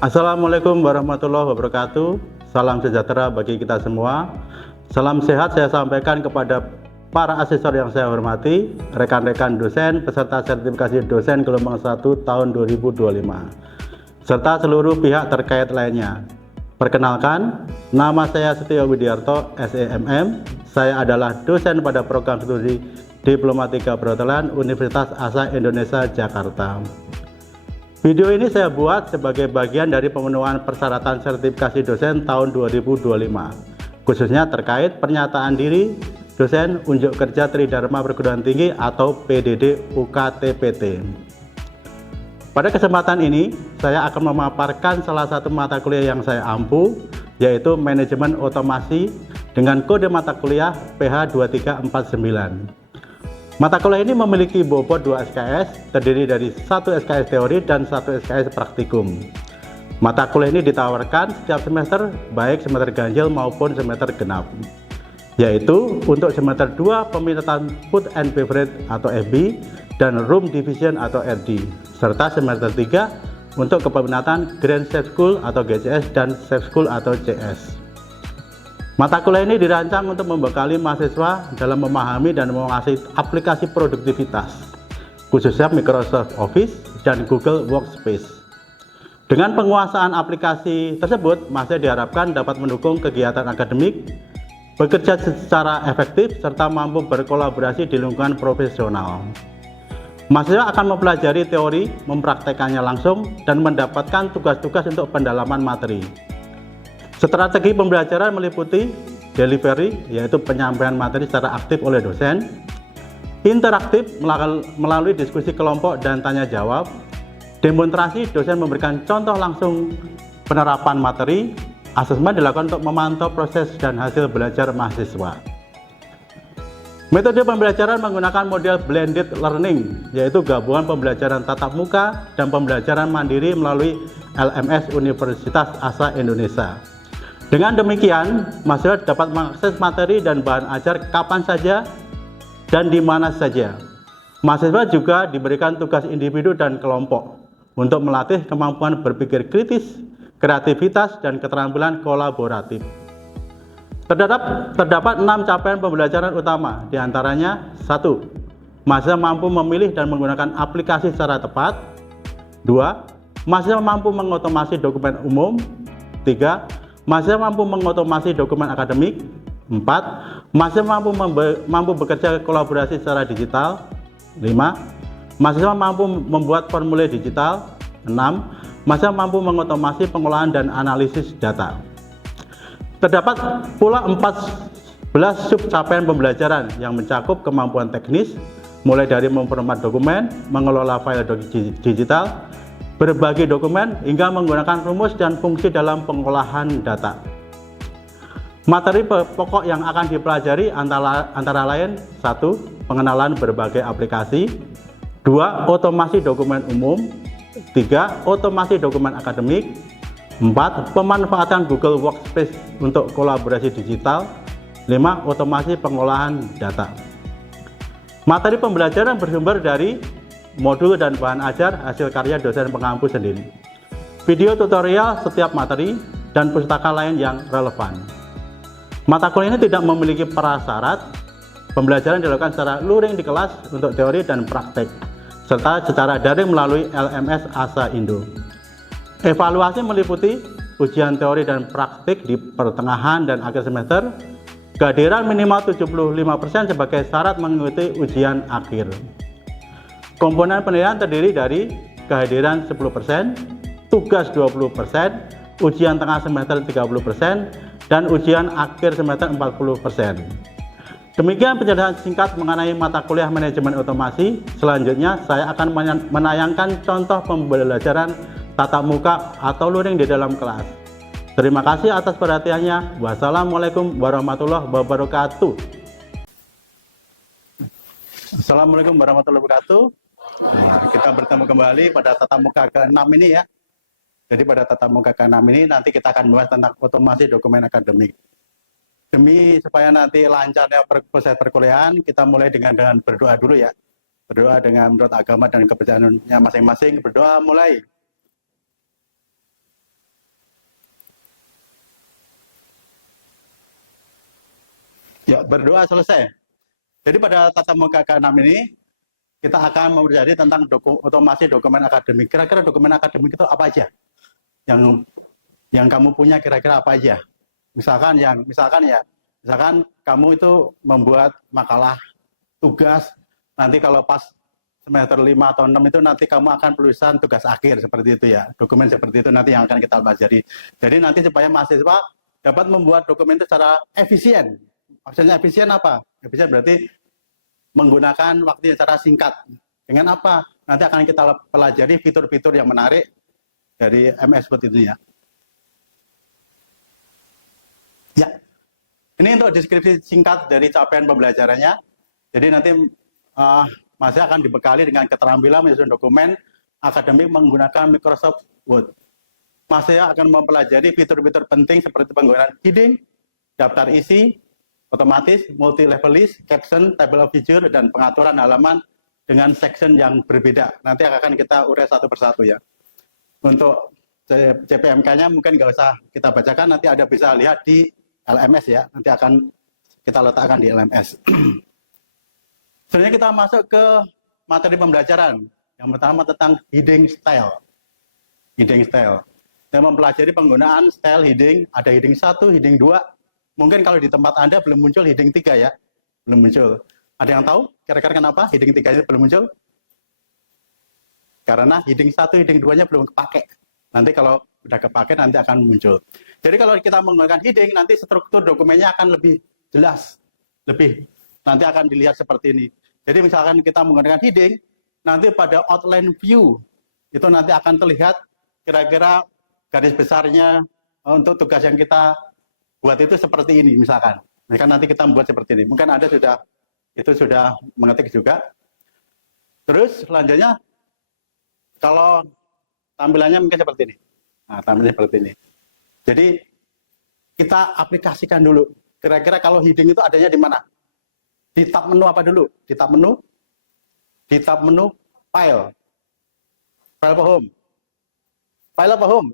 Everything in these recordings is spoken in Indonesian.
Assalamualaikum warahmatullahi wabarakatuh. Salam sejahtera bagi kita semua. Salam sehat saya sampaikan kepada para asesor yang saya hormati, rekan-rekan dosen, peserta sertifikasi dosen gelombang 1 tahun 2025, serta seluruh pihak terkait lainnya. Perkenalkan, nama saya Setio Widiarto, SEMM. Saya adalah dosen pada program studi Diplomatika Perhotelan Universitas Asa Indonesia Jakarta. Video ini saya buat sebagai bagian dari pemenuhan persyaratan sertifikasi dosen tahun 2025, khususnya terkait pernyataan diri dosen unjuk kerja Tridharma Perguruan Tinggi atau PDD UKT-PT. Pada kesempatan ini, saya akan memaparkan salah satu mata kuliah yang saya ampu, yaitu Manajemen Otomasi dengan kode mata kuliah PH 2349. Mata kuliah ini memiliki bobot 2 SKS, terdiri dari 1 SKS teori dan 1 SKS praktikum. Mata kuliah ini ditawarkan setiap semester, baik semester ganjil maupun semester genap, yaitu untuk semester 2 peminatan Food and Beverage atau FB dan Room Division atau RD, serta semester 3 untuk kepeminatan Grand Chef School atau GCS dan Chef School atau CS. Mata kuliah ini dirancang untuk membekali mahasiswa dalam memahami dan menguasai aplikasi produktivitas, khususnya Microsoft Office dan Google Workspace. Dengan penguasaan aplikasi tersebut, mahasiswa diharapkan dapat mendukung kegiatan akademik, bekerja secara efektif, serta mampu berkolaborasi di lingkungan profesional. Mahasiswa akan mempelajari teori, mempraktekannya langsung, dan mendapatkan tugas-tugas untuk pendalaman materi. Strategi pembelajaran meliputi delivery, yaitu penyampaian materi secara aktif oleh dosen, interaktif melalui diskusi kelompok dan tanya jawab, demonstrasi, dosen memberikan contoh langsung penerapan materi, asesmen dilakukan untuk memantau proses dan hasil belajar mahasiswa. Metode pembelajaran menggunakan model blended learning, yaitu gabungan pembelajaran tatap muka dan pembelajaran mandiri melalui LMS Universitas Asa Indonesia. Dengan demikian, mahasiswa dapat mengakses materi dan bahan ajar kapan saja dan di mana saja. Mahasiswa juga diberikan tugas individu dan kelompok untuk melatih kemampuan berpikir kritis, kreativitas, dan keterampilan kolaboratif. Terdapat 6 capaian pembelajaran utama, diantaranya 1. Mahasiswa mampu memilih dan menggunakan aplikasi secara tepat. 2. Mahasiswa mampu mengotomasi dokumen umum. 3. Mahasiswa mampu mengotomasi dokumen akademik. 4. Mahasiswa mampu bekerja kolaborasi secara digital. 5. Mahasiswa mampu membuat formulir digital. 6. Mahasiswa mampu mengotomasi pengolahan dan analisis data. Terdapat pula 14 sub capaian pembelajaran yang mencakup kemampuan teknis, mulai dari memformat dokumen, mengelola file digital, berbagi dokumen, hingga menggunakan rumus dan fungsi dalam pengolahan data. Materi pokok yang akan dipelajari antara lain: 1. Pengenalan berbagai aplikasi. 2. Otomasi dokumen umum. 3. Otomasi dokumen akademik. 4. Pemanfaatan Google Workspace untuk kolaborasi digital. 5. Otomasi pengolahan data. Materi pembelajaran bersumber dari modul dan bahan ajar hasil karya dosen pengampu sendiri, video tutorial setiap materi, dan pustaka lain yang relevan. Mata kuliah ini tidak memiliki prasyarat. Pembelajaran dilakukan secara luring di kelas untuk teori dan praktek, serta secara daring melalui LMS Asa Indo. Evaluasi meliputi ujian teori dan praktik di pertengahan dan akhir semester, kehadiran minimal 75% sebagai syarat mengikuti ujian akhir. Komponen penilaian terdiri dari kehadiran 10%, tugas 20%, ujian tengah semester 30%, dan ujian akhir semester 40%. Demikian penjelasan singkat mengenai mata kuliah manajemen otomasi. Selanjutnya saya akan menayangkan contoh pembelajaran tatap muka atau luring di dalam kelas. Terima kasih atas perhatiannya. Wassalamualaikum warahmatullahi wabarakatuh. Assalamualaikum warahmatullahi wabarakatuh. Nah, kita bertemu kembali pada tatap muka ke-6 ini ya. Jadi pada tatap muka ke-6 ini nanti kita akan membahas tentang otomasi dokumen akademik. Demi supaya nanti lancarnya proses perkuliahan, kita mulai dengan berdoa dulu ya. Berdoa dengan menurut agama dan kepercayaannya masing-masing. Berdoa mulai. Ya, berdoa selesai. Jadi pada tatap muka ke-6 ini, kita akan mempelajari tentang otomasi dokumen akademik. Kira-kira dokumen akademik itu apa aja? Yang kamu punya kira-kira apa aja? Misalkan kamu itu membuat makalah tugas, nanti kalau pas semester 5 atau 6 itu nanti kamu akan tulisan tugas akhir seperti itu ya. Dokumen seperti itu nanti yang akan kita pelajari. Jadi nanti supaya mahasiswa dapat membuat dokumen itu secara efisien. Maksudnya efisien apa? Efisien berarti menggunakan waktu secara singkat. Dengan apa? Nanti akan kita pelajari fitur-fitur yang menarik dari MS Word itu ya. Ya, ini untuk deskripsi singkat dari capaian pembelajarannya. Jadi nanti masih akan dibekali dengan keterampilan menyusun dokumen akademik menggunakan Microsoft Word. Masih akan mempelajari fitur-fitur penting seperti penggunaan heading, daftar isi, otomatis, multi-level list, caption, table of feature, dan pengaturan halaman dengan section yang berbeda. Nanti akan kita urai satu persatu ya. Untuk CPMK-nya mungkin nggak usah kita bacakan, nanti ada bisa lihat di LMS ya, nanti akan kita letakkan di LMS. Sebenarnya kita masuk ke materi pembelajaran. Yang pertama tentang heading style. Heading style. Kita mempelajari penggunaan style heading, ada heading 1, heading 2. Mungkin kalau di tempat Anda belum muncul heading 3 ya. Belum muncul. Ada yang tahu kira-kira kenapa heading 3 itu belum muncul? Karena heading 1, heading 2-nya belum kepake. Nanti kalau udah kepake nanti akan muncul. Jadi kalau kita menggunakan heading, nanti struktur dokumennya akan lebih jelas. Nanti akan dilihat seperti ini. Jadi misalkan kita menggunakan heading, nanti pada outline view, itu nanti akan terlihat kira-kira garis besarnya untuk tugas yang kita buat itu seperti ini misalkan. Nanti kita membuat seperti ini. Mungkin Anda sudah mengetik juga. Terus selanjutnya, kalau tampilannya mungkin seperti ini. Nah, tampilannya seperti ini. Jadi kita aplikasikan dulu. Kira-kira kalau heading itu adanya di mana? Di tab menu apa dulu? Di tab menu file. File apa home? File apa home?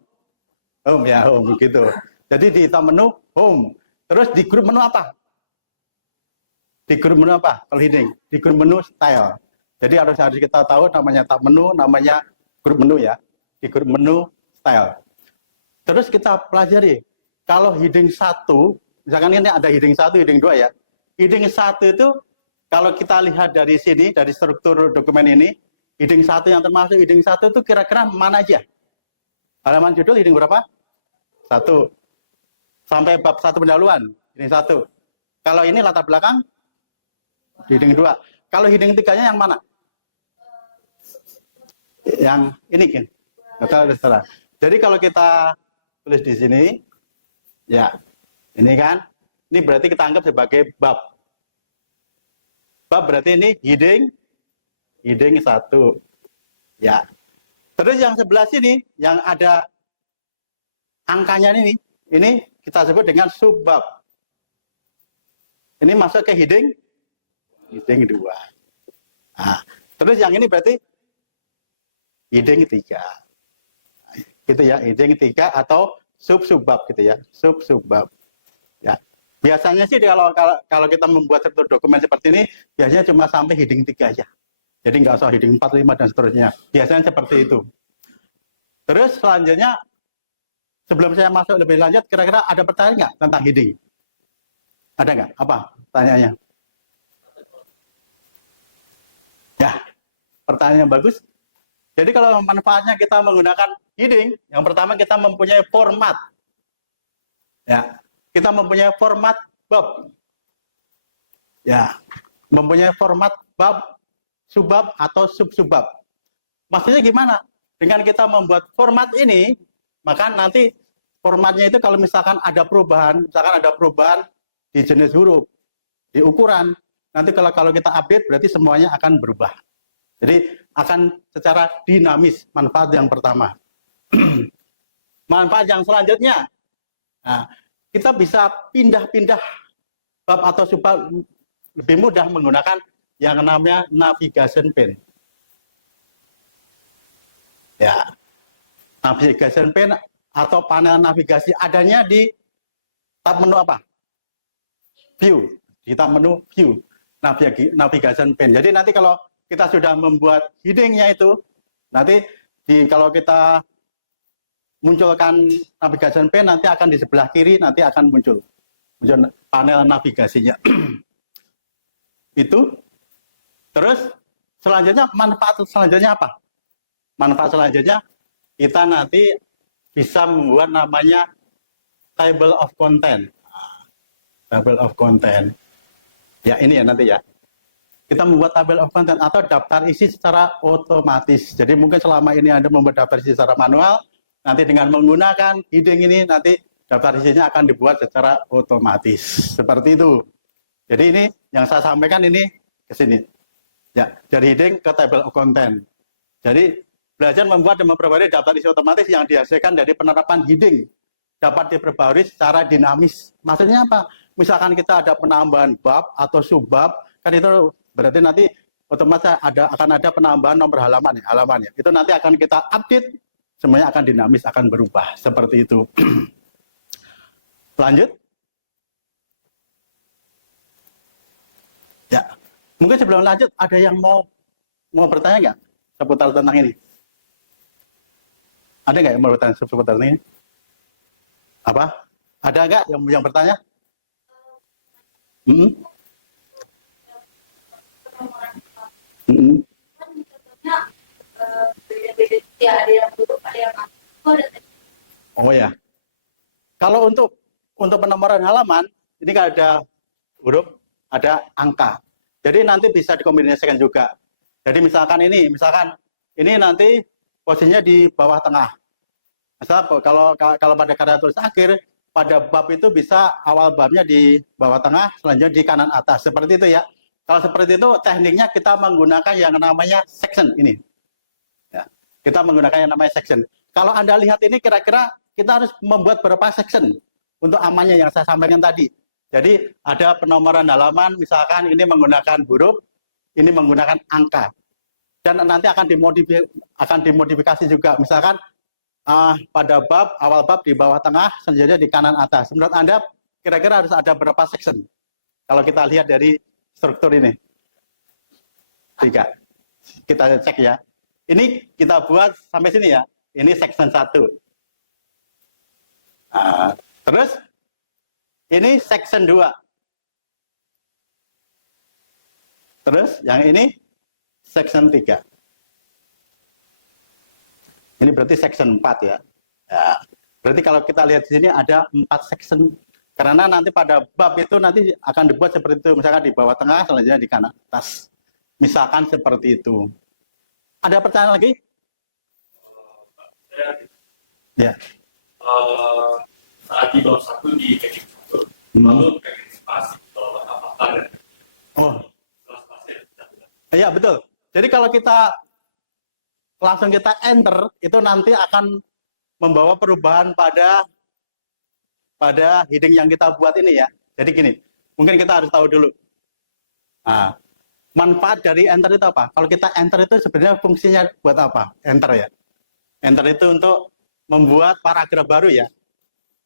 Home ya, home begitu. Jadi di tab menu home. Terus di grup menu apa? Di grup menu apa? Kalau heading, di grup menu style. Jadi harus kita tahu namanya tab menu, namanya grup menu ya. Di grup menu style. Terus kita pelajari, kalau heading 1, misalkan ini ada heading 1, heading 2 ya. Heading 1 itu, kalau kita lihat dari sini, dari struktur dokumen ini, heading 1 yang termasuk heading 1 itu kira-kira mana aja? Halaman judul heading berapa? 1. Sampai bab 1 pendahuluan, heading 1. Kalau ini latar belakang, heading 2. Kalau heading 3-nya yang mana? Yang ini kan? Betul. Jadi kalau kita tulis di sini, ya, ini kan, ini berarti kita anggap sebagai bab. Bab berarti ini heading 1. Ya. Terus yang sebelah sini, yang ada angkanya ini kita sebut dengan subbab. Ini masuk ke heading 2. Nah, terus yang ini berarti heading 3. Gitu ya, heading 3 atau subbab gitu ya, subbab. Ya. Biasanya sih kalau kita membuat satu dokumen seperti ini, biasanya cuma sampai heading 3 aja. Jadi nggak usah heading 4, 5 dan seterusnya. Biasanya seperti itu. Terus selanjutnya, sebelum saya masuk lebih lanjut, kira-kira ada pertanyaan nggak tentang heading? Ada nggak? Apa pertanyaannya? Ya, pertanyaan yang bagus. Jadi kalau manfaatnya kita menggunakan heading, yang pertama kita mempunyai format. Ya, kita mempunyai format bab. Ya, mempunyai format bab, subbab atau sub-subbab. Maksudnya gimana? Dengan kita membuat format ini, maka nanti formatnya itu kalau misalkan ada perubahan di jenis huruf, di ukuran, nanti kalau kita update berarti semuanya akan berubah. Jadi akan secara dinamis, manfaat yang pertama. Manfaat yang selanjutnya, nah, kita bisa pindah-pindah bab atau subbab lebih mudah menggunakan yang namanya navigation pane. Ya, navigation pane atau panel navigasi adanya di tab menu apa? View, di tab menu View, navigation pane. Jadi nanti kalau kita sudah membuat headingnya itu, nanti kalau kita munculkan navigation pane, nanti akan di sebelah kiri nanti akan muncul panel navigasinya. Itu. Terus selanjutnya manfaat selanjutnya apa? Manfaat selanjutnya kita nanti bisa membuat namanya table of content. Table of content. Ya ini ya nanti ya. Kita membuat table of content atau daftar isi secara otomatis. Jadi mungkin selama ini Anda membuat daftar isi secara manual, nanti dengan menggunakan heading ini nanti daftar isinya akan dibuat secara otomatis. Seperti itu. Jadi ini yang saya sampaikan ini ke sini. Ya, dari heading ke table of content. Jadi belajar membuat dan memperbarui daftar isi otomatis yang dihasilkan dari penerapan heading dapat diperbarui secara dinamis. Maksudnya apa? Misalkan kita ada penambahan bab atau subbab, kan itu berarti nanti otomatis akan ada penambahan nomor halaman ya. Itu nanti akan kita update, semuanya akan dinamis, akan berubah seperti itu. Lanjut. Ya, mungkin sebelum lanjut ada yang mau bertanya nggak seputar tentang ini? Ada nggak yang mau bertanya seputar ini? Apa? Ada nggak yang bertanya? Oh ya. Kalau untuk penomoran halaman, ini kan ada huruf, ada angka. Jadi nanti bisa dikombinasikan juga. Jadi misalkan ini nanti posisinya di bawah tengah. Misal kalau pada karya tulis akhir, pada bab itu bisa awal babnya di bawah tengah, selanjutnya di kanan atas. Seperti itu ya. Kalau seperti itu tekniknya kita menggunakan yang namanya section ini. Ya, kita menggunakan yang namanya section. Kalau Anda lihat ini kira-kira kita harus membuat berapa section untuk amannya yang saya sampaikan tadi. Jadi ada penomoran halaman, misalkan ini menggunakan huruf, ini menggunakan angka. Dan nanti akan dimodifikasi juga. Misalkan pada bab, awal bab di bawah tengah, selanjutnya di kanan atas. Menurut Anda kira-kira harus ada berapa section? Kalau kita lihat dari struktur ini. 3. Kita cek ya. Ini kita buat sampai sini ya. Ini section 1. Terus ini section 2. Terus yang ini section 3. Ini berarti section 4 ya. Berarti kalau kita lihat di sini ada 4 section. Karena nanti pada bab itu nanti akan dibuat seperti itu. Misalkan di bawah tengah, selanjutnya di kanan atas. Misalkan seperti itu. Ada pertanyaan lagi? Ya. Saat di bab 1 di packing struktur, lalu packing spasi, apakah ada? Oh. Iya betul. Jadi kalau kita langsung kita enter, itu nanti akan membawa perubahan pada heading yang kita buat ini ya. Jadi gini, mungkin kita harus tahu dulu. Manfaat dari enter itu apa? Kalau kita enter itu sebenarnya fungsinya buat apa? Enter ya. Enter itu untuk membuat paragraf baru ya.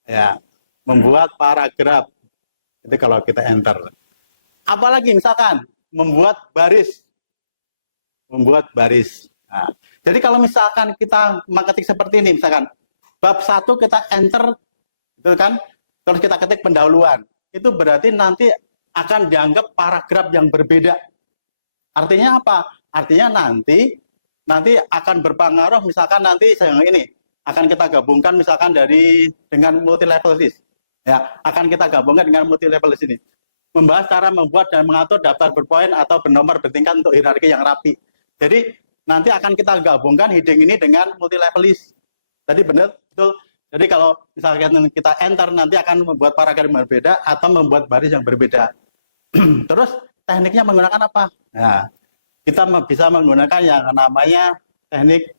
Ya, membuat paragraf. Itu kalau kita enter. Apalagi misalkan membuat baris. Membuat baris. Jadi kalau misalkan kita mengetik seperti ini, misalkan bab 1 kita enter, itu kan, terus kita ketik pendahuluan, itu berarti nanti akan dianggap paragraf yang berbeda. Artinya apa? Artinya nanti akan berpengaruh, misalkan nanti yang ini akan kita gabungkan misalkan dengan multi level list. Ya, akan kita gabungkan dengan multi level list ini. Membahas cara membuat dan mengatur daftar berpoin atau bernomor bertingkat untuk hierarki yang rapi. Jadi nanti akan kita gabungkan heading ini dengan multi level list. Tadi benar betul. Jadi kalau misalkan kita enter nanti akan membuat paragraf yang berbeda atau membuat baris yang berbeda. Terus tekniknya menggunakan apa? Nah, kita bisa menggunakan yang namanya teknik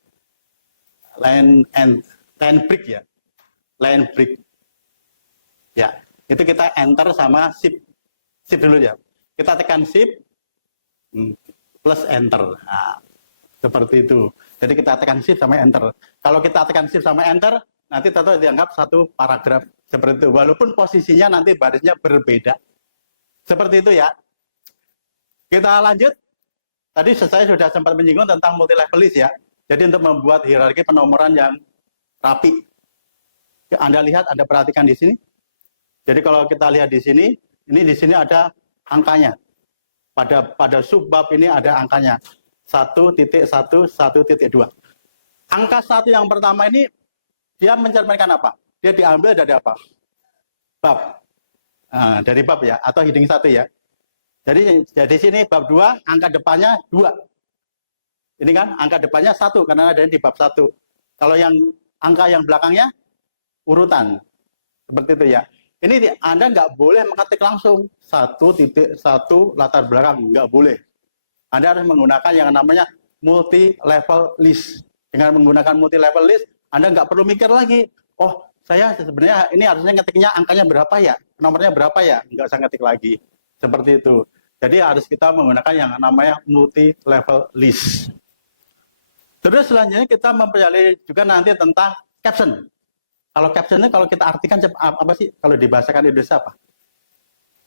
line break ya. Line break. Ya, itu kita enter sama shift. Shift dulu ya. Kita tekan shift plus enter. Nah, seperti itu. Jadi kita tekan shift sama enter. Kalau kita tekan shift sama enter, nanti tentu dianggap satu paragraf seperti itu. Walaupun posisinya nanti barisnya berbeda. Seperti itu ya. Kita lanjut. Tadi saya sudah sempat menyinggung tentang multi level list ya. Jadi untuk membuat hierarki penomoran yang rapi. Anda lihat, Anda perhatikan di sini. Jadi kalau kita lihat di sini, ini di sini ada angkanya. Pada subbab ini ada angkanya. 1.1, 1.2. Angka 1 yang pertama ini dia mencerminkan apa? Dia diambil dari apa? Bab. Nah, dari bab ya, atau heading 1 ya. Jadi di sini bab 2, angka depannya 2. Ini kan angka depannya 1 karena ada di bab 1. Kalau yang angka yang belakangnya urutan. Seperti itu ya. Ini Anda nggak boleh mengetik langsung 1.1 latar belakang, nggak boleh. Anda harus menggunakan yang namanya multi level list. Dengan menggunakan multi level list, Anda nggak perlu mikir lagi. Oh, saya sebenarnya ini harusnya ngetiknya angkanya berapa ya, nomornya berapa ya, nggak usah ngetik lagi. Seperti itu. Jadi harus kita menggunakan yang namanya multi level list. Terus selanjutnya kita mempelajari juga nanti tentang caption. Kalau caption ini kalau kita artikan apa sih? Kalau dibahasakan Indonesia apa?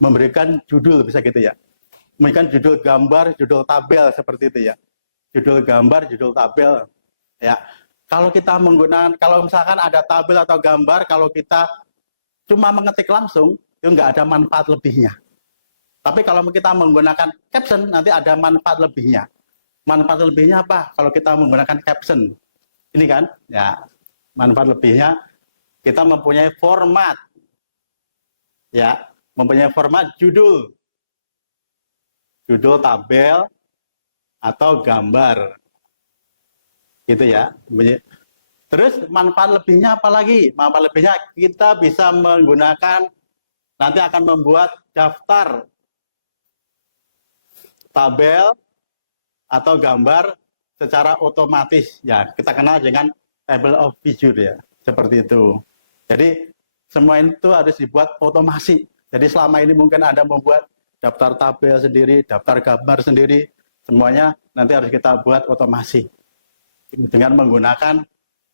Memberikan judul bisa gitu ya. Memberikan judul gambar, judul tabel seperti itu ya. Judul gambar, judul tabel. Ya. Kalau kita menggunakan, kalau misalkan ada tabel atau gambar, kalau kita cuma mengetik langsung, itu nggak ada manfaat lebihnya. Tapi kalau kita menggunakan caption, nanti ada manfaat lebihnya. Manfaat lebihnya apa? Kalau kita menggunakan caption. Ini kan, ya, manfaat lebihnya kita mempunyai format. Ya, mempunyai format judul. Judul tabel atau gambar. Gitu ya. Terus manfaat lebihnya apa lagi? Manfaat lebihnya kita bisa menggunakan, nanti akan membuat daftar tabel atau gambar secara otomatis. Ya, kita kenal dengan table of figure ya. Seperti itu. Jadi semua itu harus dibuat otomasi. Jadi selama ini mungkin Anda membuat daftar tabel sendiri, daftar gambar sendiri, semuanya nanti harus kita buat otomasi dengan menggunakan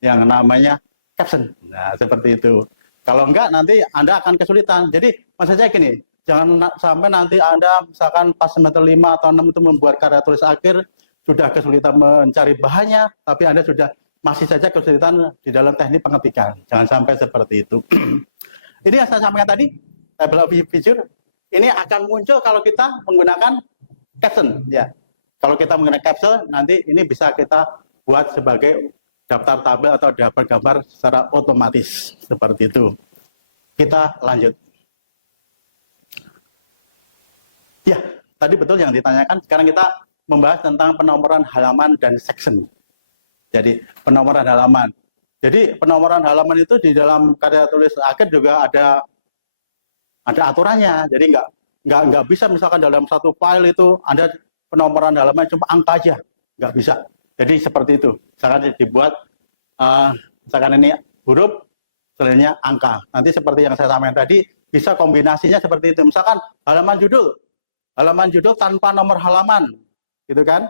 yang namanya caption. Nah, seperti itu. Kalau enggak nanti Anda akan kesulitan. Jadi maksudnya gini, jangan sampai nanti Anda misalkan pas semester 5 atau 6 itu membuat karya tulis akhir sudah kesulitan mencari bahannya, tapi Anda sudah masih saja kesulitan di dalam teknik pengetikan. Jangan sampai seperti itu. Ini yang saya sampaikan tadi, table of figure, ini akan muncul kalau kita menggunakan caption. Ya. Kalau kita menggunakan caption, nanti ini bisa kita buat sebagai daftar tabel atau daftar gambar secara otomatis. Seperti itu. Kita lanjut. Ya, tadi betul yang ditanyakan. Sekarang kita membahas tentang penomoran halaman dan section. Jadi penomoran halaman. Jadi penomoran halaman itu di dalam karya tulis akhir juga ada aturannya. Jadi nggak bisa misalkan dalam satu file itu ada penomoran halaman cuma angka aja, nggak bisa. Jadi seperti itu. Misalkan dibuat misalkan ini huruf, selanjutnya angka. Nanti seperti yang saya sampaikan tadi bisa kombinasinya seperti itu. Misalkan halaman judul tanpa nomor halaman, gitu kan?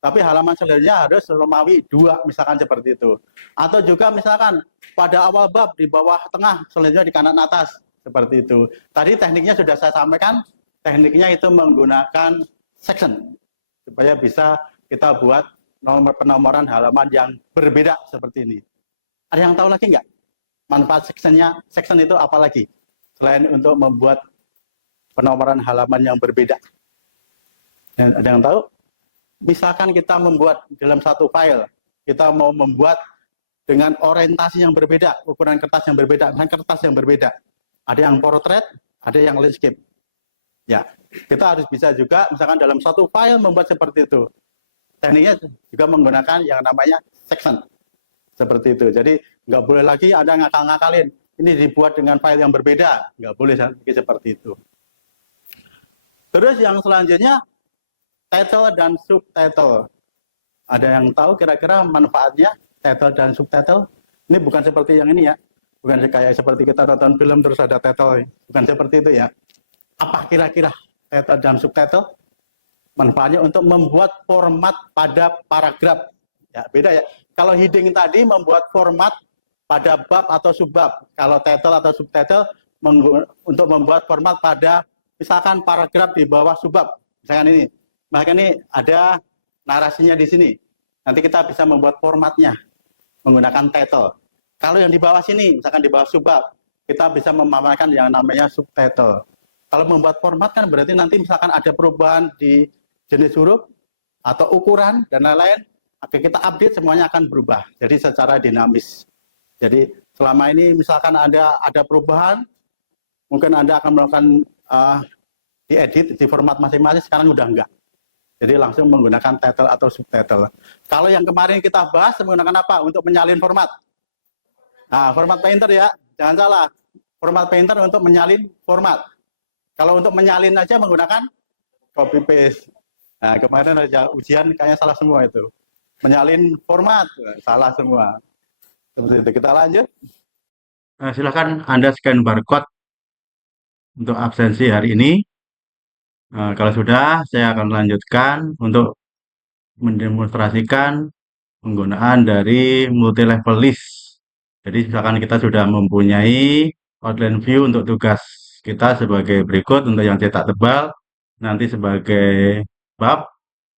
Tapi halaman selanjutnya harus Romawi 2, misalkan seperti itu. Atau juga misalkan pada awal bab di bawah tengah, selanjutnya di kanan atas, seperti itu. Tadi tekniknya sudah saya sampaikan, tekniknya itu menggunakan section, supaya bisa kita buat nomor penomoran halaman yang berbeda seperti ini. Ada yang tahu lagi nggak? Manfaat section itu apa lagi? Selain untuk membuat penomoran halaman yang berbeda. Ada yang tahu? Misalkan kita membuat dalam satu file, kita mau membuat dengan orientasi yang berbeda, ukuran kertas yang berbeda, dan kertas yang berbeda. Ada yang portrait, ada yang landscape. Ya, kita harus bisa juga, misalkan dalam satu file membuat seperti itu. Tekniknya juga menggunakan yang namanya section. Seperti itu. Jadi nggak boleh lagi ada ngakal-ngakalin. Ini dibuat dengan file yang berbeda. Nggak boleh seperti itu. Terus yang selanjutnya title dan subtitle. Ada yang tahu kira-kira manfaatnya title dan subtitle? Ini bukan seperti yang ini ya. Bukan kayak seperti kita tonton film terus ada title. Bukan seperti itu ya. Apa kira-kira title dan subtitle? Manfaatnya untuk membuat format pada paragraf. Ya, beda ya. Kalau heading tadi membuat format pada bab atau subbab. Kalau title atau subtitle untuk membuat format pada misalkan paragraf di bawah subbab. Misalkan ini. Maka ini ada narasinya di sini. Nanti kita bisa membuat formatnya menggunakan title. Kalau yang di bawah sini, misalkan di bawah subbab, kita bisa memamerkan yang namanya subtitle. Kalau membuat format kan berarti nanti misalkan ada perubahan di jenis huruf atau ukuran dan lain-lain, oke, kita update semuanya akan berubah. Jadi secara dinamis. Jadi selama ini misalkan ada perubahan, mungkin Anda akan melakukan diedit di format masing-masing, sekarang udah enggak. Jadi langsung menggunakan title atau subtitle. Kalau yang kemarin kita bahas menggunakan apa? Untuk menyalin format. Nah, format painter ya, jangan salah. Format painter untuk menyalin format. Kalau untuk menyalin aja menggunakan copy paste. Nah, kemarin ada ujian kayaknya salah semua itu. Menyalin format, salah semua. Seperti itu, kita lanjut. Silakan Anda scan barcode untuk absensi hari ini. Kalau sudah, saya akan lanjutkan untuk mendemonstrasikan penggunaan dari multi level list. Jadi misalkan kita sudah mempunyai outline view untuk tugas kita sebagai berikut. Untuk yang cetak tebal, nanti sebagai bab,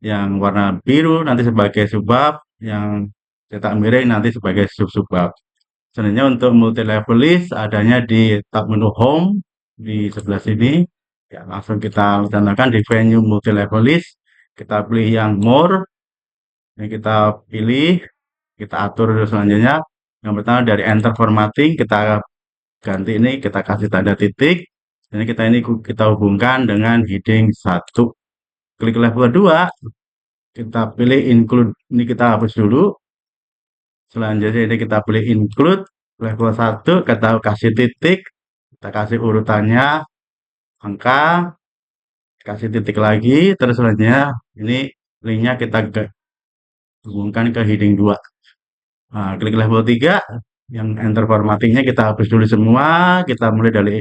yang warna biru nanti sebagai subbab, yang cetak miring nanti sebagai sub-subbab. Sebenarnya untuk multi level list adanya di tab menu home di sebelah sini. Ya, langsung kita tandangkan di venue multi level list. Kita pilih yang more. Ini kita pilih, kita atur selanjutnya. Yang pertama dari enter formatting, kita ganti ini, kita kasih tanda titik. Ini kita hubungkan dengan heading 1. Klik level 2, kita pilih include. Ini kita hapus dulu. Selanjutnya ini kita pilih include level 1, kita kasih titik, kita kasih urutannya, angka, kasih titik lagi, terus selanjutnya ini linknya kita hubungkan ke heading 2. Nah, klik level 3, yang enter formattingnya kita hapus dulu semua, kita mulai dari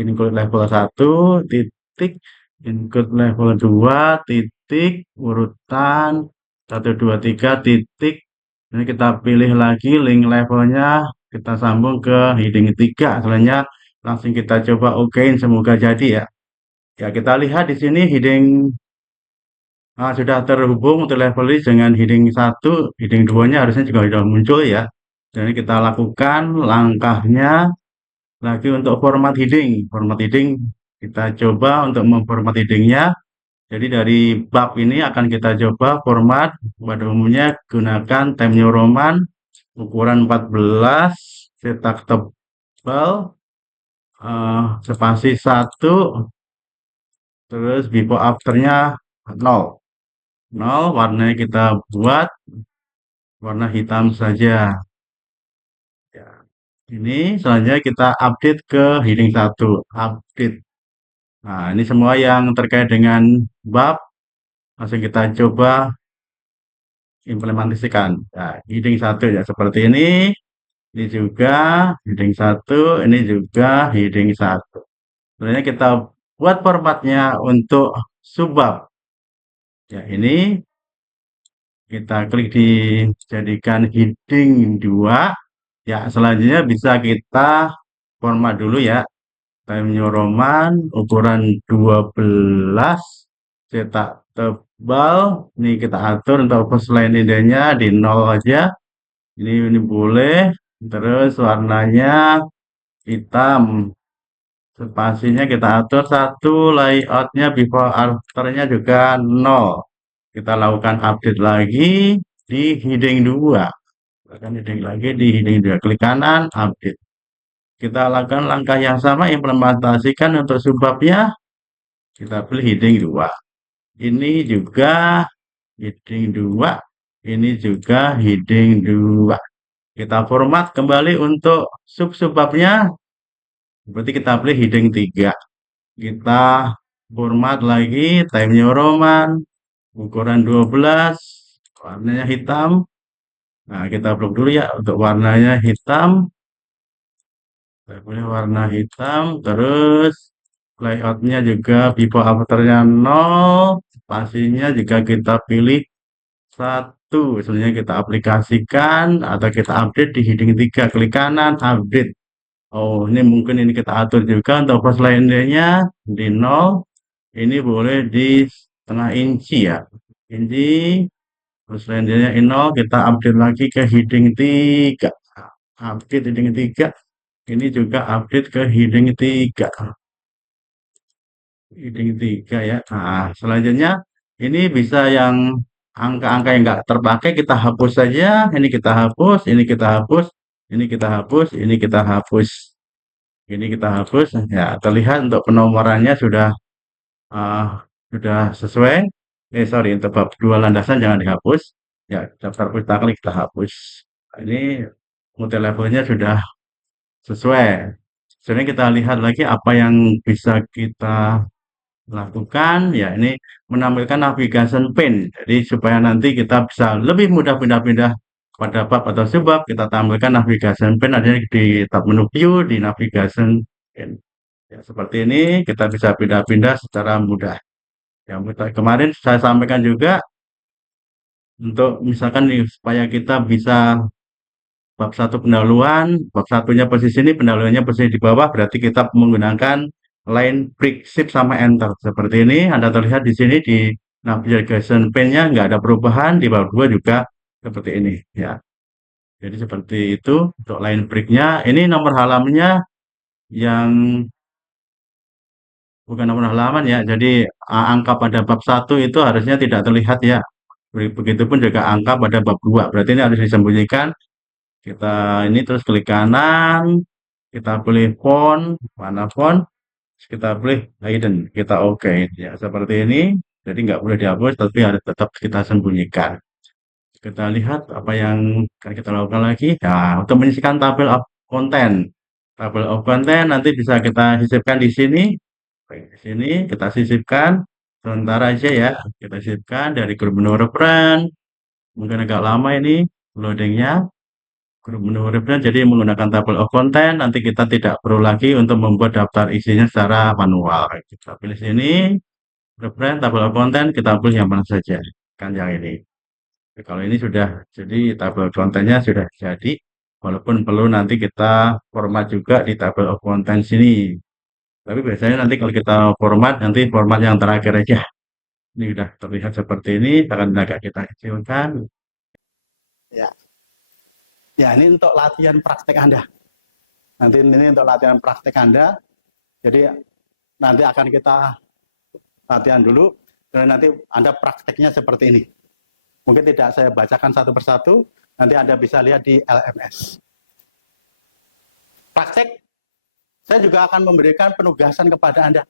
include level 1, titik, include level 2, titik, urutan, 1, 2, 3, titik. Ini kita pilih lagi link levelnya, kita sambung ke heading 3, selanjutnya langsung kita coba okein, semoga jadi ya. Ya, kita lihat di sini heading sudah terhubung untuk level list dengan heading 1, heading 2-nya harusnya juga sudah muncul ya. Jadi kita lakukan langkahnya lagi untuk format heading. Format heading kita coba untuk memformat headingnya. Jadi dari bab ini akan kita coba format. Pada umumnya gunakan Times New Roman ukuran 14, cetak tebal, spasi 1, terus before afternya 0. 0, warnanya kita buat warna hitam saja. Ya. Ini selanjutnya kita update ke heading 1. Update. Nah, ini semua yang terkait dengan bab. Langsung kita coba implementasikan. Nah, heading 1 ya seperti ini. Ini juga heading 1. Ini juga heading 1. Sebenarnya kita buat formatnya untuk subbab. Ya, ini kita klik dijadikan heading 2. Ya, selanjutnya bisa kita format dulu ya. Times New Roman ukuran 12, cetak tebal. Ini kita atur untuk first line idenya di 0 aja. Ini boleh. Terus warnanya hitam. Spasinya kita atur 1, layoutnya before afternya juga 0. Kita lakukan update lagi di heading 2. Lakukan heading lagi di heading 2. Klik kanan, update. Kita lakukan langkah yang sama, implementasikan untuk subbabnya. Kita pilih heading 2. Ini juga heading 2. Ini juga heading 2. Kita format kembali untuk sub-subbabnya. Berarti kita pilih heading 3. Kita format lagi, Time New Roman, ukuran 12, warnanya hitam. Nah, kita blok dulu ya untuk warnanya hitam. Kita pilih warna hitam, terus layoutnya juga before afternya 0, spasinya juga kita pilih 1. Sebenarnya kita aplikasikan atau kita update di heading 3, klik kanan, update. Oh, ini mungkin ini kita atur juga untuk first line-nya di 0. Ini boleh di setengah inci ya. Inci, first line-nya 0, kita update lagi ke heading 3. Update heading 3. Ini juga update ke heading 3. Heading 3 ya. Nah, selanjutnya ini bisa yang angka-angka yang nggak terpakai kita hapus saja. Ini kita hapus, ini kita hapus, ini kita hapus, ini kita hapus. Ini kita hapus. Ya, terlihat untuk penomorannya uh, sudah sesuai. Sorry, untuk bab 2 landasan jangan dihapus. Ya, daftar pustaka kita hapus. Nah, ini multi levelnya sudah sesuai. Sebenarnya kita lihat lagi apa yang bisa kita lakukan. Ya, ini menampilkan navigation pane. Jadi supaya nanti kita bisa lebih mudah pindah-pindah pada bab atau subbab, kita tampilkan navigation pane ada di tab menu view di navigation pane. Ya, seperti ini kita bisa pindah-pindah secara mudah. Yang kemarin saya sampaikan juga untuk misalkan nih, supaya kita bisa bab 1 pendahuluan, bab satunya posisi ini, pendahuluannya posisi di bawah, berarti kita menggunakan line break shift sama enter. Seperti ini, Anda terlihat di sini di navigation pane-nya nggak ada perubahan, di bab 2 juga seperti ini ya. Jadi seperti itu untuk line break-nya. Ini nomor halamannya yang bukan nomor halaman ya. Jadi angka pada bab 1 itu harusnya tidak terlihat ya. Begitupun juga angka pada bab 2. Berarti ini harus disembunyikan. Kita ini terus klik kanan, kita pilih font, mana font, kita pilih hidden, kita oke ya seperti ini. Jadi nggak boleh dihapus, tapi harus tetap kita sembunyikan. Kita lihat apa yang akan kita lakukan lagi. Nah, untuk menyisipkan tabel of content, tabel of content nanti bisa kita sisipkan di sini. Di sini kita sisipkan sementara aja ya. Kita sisipkan dari grup menu reference. Mungkin agak lama ini loadingnya. Grup menu reference jadi menggunakan tabel of content. Nanti kita tidak perlu lagi untuk membuat daftar isinya secara manual. Kita pilih sini reference tabel of content. Kita pilih yang mana saja. Kan yang ini. Kalau ini sudah jadi tabel kontennya sudah jadi, walaupun perlu nanti kita format juga di tabel of content sini. Tapi biasanya nanti kalau kita format, nanti format yang terakhir aja. Ini sudah terlihat seperti ini, akan agak kita kecilkan. Ya, ya ini untuk latihan praktek Anda. Nanti ini untuk latihan praktek Anda. Jadi nanti akan kita latihan dulu, dan nanti Anda prakteknya seperti ini. Mungkin tidak saya bacakan satu persatu, nanti Anda bisa lihat di LMS. Praktek, saya juga akan memberikan penugasan kepada Anda.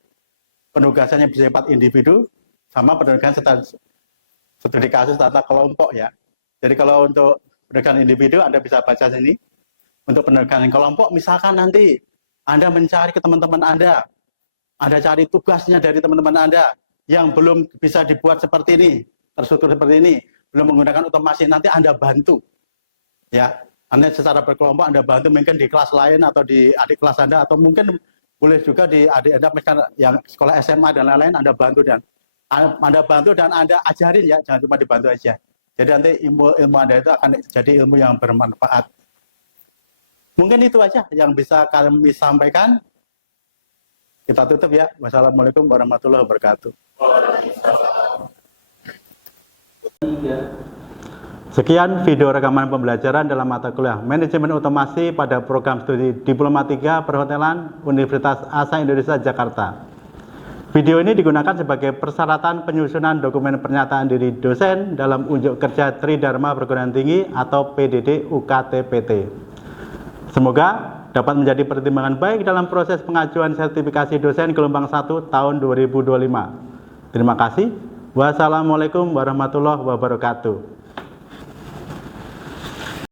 Penugasannya bersifat individu, sama penugasan studi kasus tata kelompok ya. Jadi kalau untuk penugasan individu, Anda bisa baca sini. Untuk penugasan kelompok, misalkan nanti Anda mencari ke teman-teman Anda cari tugasnya dari teman-teman Anda yang belum bisa dibuat seperti ini, terstruktur seperti ini, belum menggunakan otomasi, nanti Anda bantu. Ya, Anda secara berkelompok Anda bantu mungkin di kelas lain atau di adik kelas Anda, atau mungkin boleh juga di adik Anda misalkan yang sekolah SMA dan lain-lain, Anda bantu dan Anda ajarin ya, jangan cuma dibantu aja. Jadi nanti ilmu Anda itu akan jadi ilmu yang bermanfaat. Mungkin itu aja yang bisa kami sampaikan. Kita tutup ya. Wassalamualaikum warahmatullahi wabarakatuh. Sekian video rekaman pembelajaran dalam mata kuliah Manajemen Otomasi pada program studi Diploma 3 Perhotelan Universitas Asa Indonesia Jakarta. Video ini digunakan sebagai persyaratan penyusunan dokumen pernyataan diri dosen dalam unjuk kerja Tridharma Perguruan Tinggi atau PDD UKT-PT. Semoga dapat menjadi pertimbangan baik dalam proses pengajuan sertifikasi dosen gelombang 1 tahun 2025. Terima kasih. Wassalamualaikum warahmatullahi wabarakatuh.